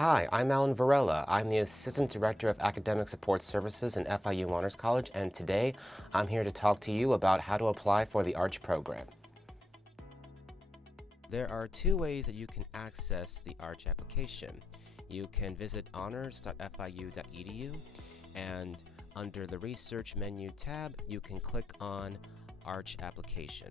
Hi, I'm Alan Varela. I'm the Assistant Director of Academic Support Services in FIU Honors College, and today I'm here to talk to you about how to apply for the ARCH program. There are two ways that you can access the ARCH application. You can visit honors.fiu.edu, and under the Research menu tab, you can click on ARCH application.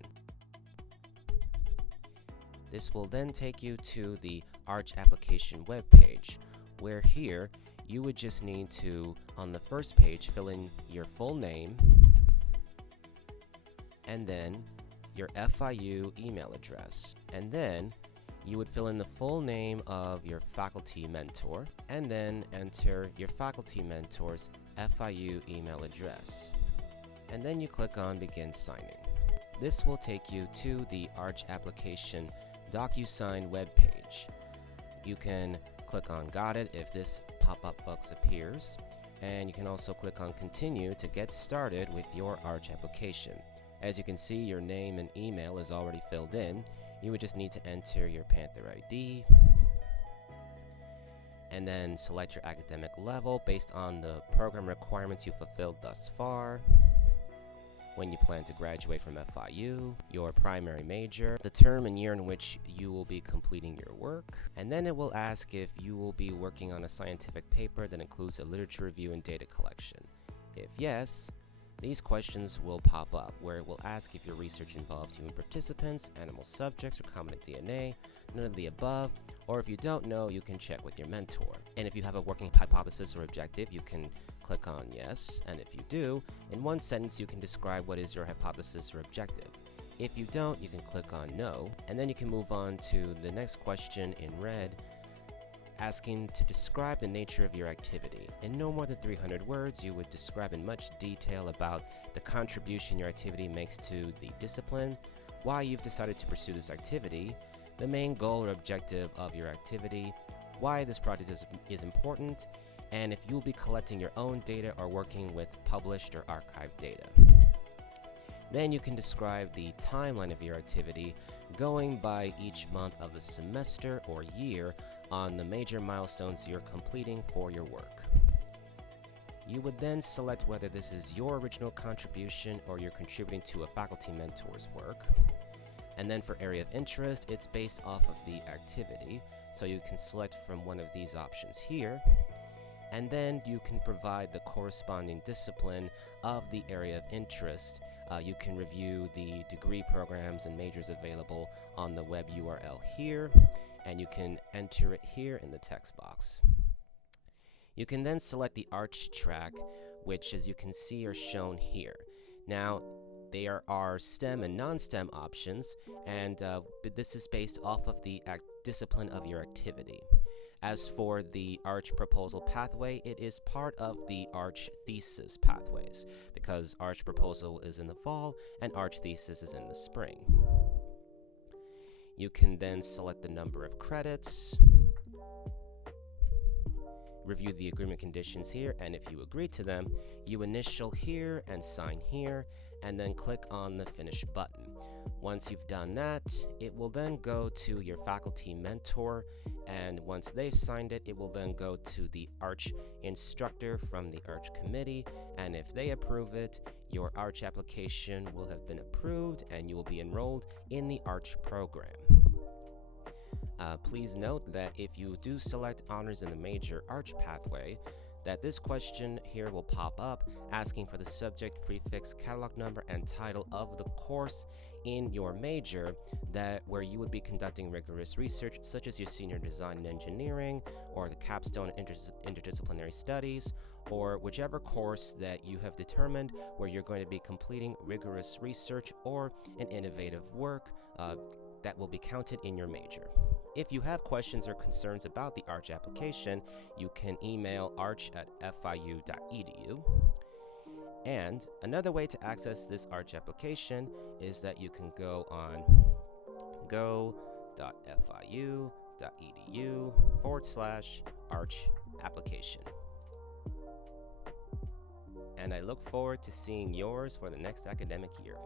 This will then take you to the ARCH application webpage, where here you would just need to, on the first page, fill in your full name and then your FIU email address. And then you would fill in the full name of your faculty mentor and then enter your faculty mentor's FIU email address. And then you click on Begin Signing. This will take you to the ARCH application DocuSign webpage. You can click on Got It if this pop-up box appears, and you can also click on Continue to get started with your ARCH application. As you can see, your name and email is already filled in. You would just need to enter your Panther ID and then select your academic level based on the program requirements you fulfilled thus far, when you plan to graduate from FIU, your primary major, the term and year in which you will be completing your work, and then it will ask if you will be working on a scientific paper that includes a literature review and data collection. If yes, these questions will pop up, where it will ask if your research involves human participants, animal subjects, recombinant DNA, none of the above, or if you don't know, you can check with your mentor. And if you have a working hypothesis or objective, you can click on yes, and if you do, in one sentence you can describe what is your hypothesis or objective. If you don't, you can click on no, and then you can move on to the next question in red, asking to describe the nature of your activity. In no more than 300 words, you would describe in much detail about the contribution your activity makes to the discipline, why you've decided to pursue this activity, the main goal or objective of your activity, why this project is important, and if you'll be collecting your own data or working with published or archived data. Then you can describe the timeline of your activity, going by each month of the semester or year on the major milestones you're completing for your work. You would then select whether this is your original contribution or you're contributing to a faculty mentor's work. And then for area of interest, it's based off of the activity, so you can select from one of these options here. And then you can provide the corresponding discipline of the area of interest. You can review the degree programs and majors available on the web URL here, and you can enter it here in the text box. You can then select the ARCH track, which, as you can see, are shown here. Now, there are STEM and non-STEM options, and this is based off of the discipline of your activity. As for the ARCH proposal pathway, it is part of the ARCH thesis pathways, because ARCH proposal is in the fall and ARCH thesis is in the spring. You can then select the number of credits, review the agreement conditions here, and if you agree to them, you initial here and sign here, and then click on the Finish button. Once you've done that, it will then go to your faculty mentor, and once they've signed it, it will then go to the ARCH instructor from the ARCH committee, and if they approve it, your ARCH application will have been approved and you will be enrolled in the ARCH program. Please note that if you do select honors in the major ARCH pathway, that this question here will pop up asking for the subject, prefix, catalog number, and title of the course in your major where you would be conducting rigorous research, such as your senior design and engineering, or the capstone interdisciplinary studies, or whichever course that you have determined where you're going to be completing rigorous research or an innovative work that will be counted in your major. If you have questions or concerns about the ARCH application, you can email arch@fiu.edu. And another way to access this ARCH application is that you can go on go.fiu.edu/ARCH application. And I look forward to seeing yours for the next academic year.